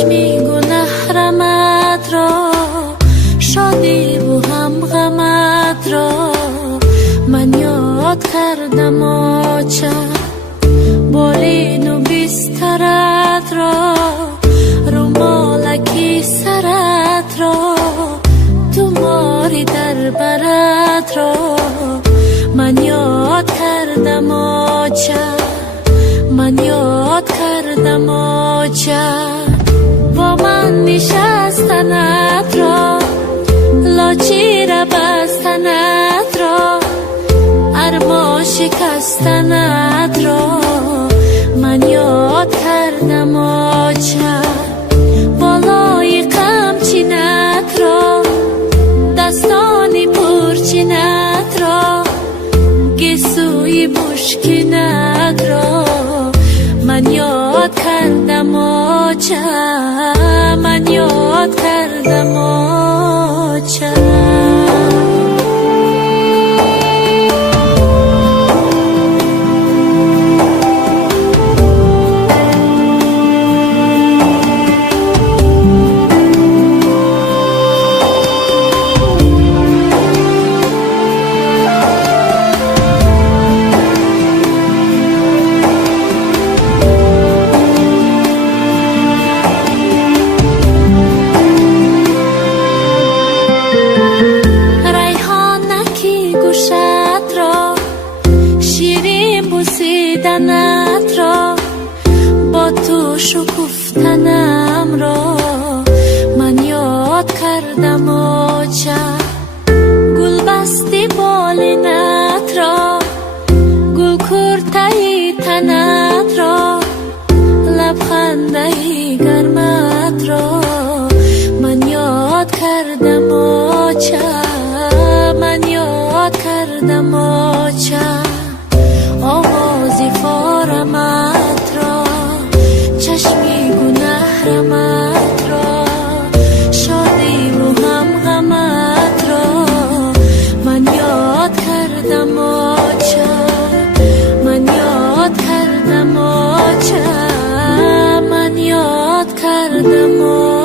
چشمی گنهرمت را، شادی و هم غمت را من یاد کردم آچه، بالین و بسترت را، رومالکی سرت را، تو ماری در برت را من یاد کردم آچه، من یاد کردم آچه. با من نشستنت را، لاچی را بستنت را، ارما شکستنت را من یاد کردم آچه. بالای قمچینت را، دستانی پرچینت را، گسوی مشکینت را من یاد کردم آچه، من یاد کردم آچه. بوسیدنت را، با تو شکفتنم را من یاد کردم آچه. گل بستی بالینت را، گل کرتهی تنت را، لبخندهی گرمت را من یاد کردم آچه، من یاد کردم آچه. آوازی فارمت را، چشمی گنهرمت را، شادی و هم غمت را من یاد کردم آچه، من یاد کردم آچه، من یاد کردم آچه.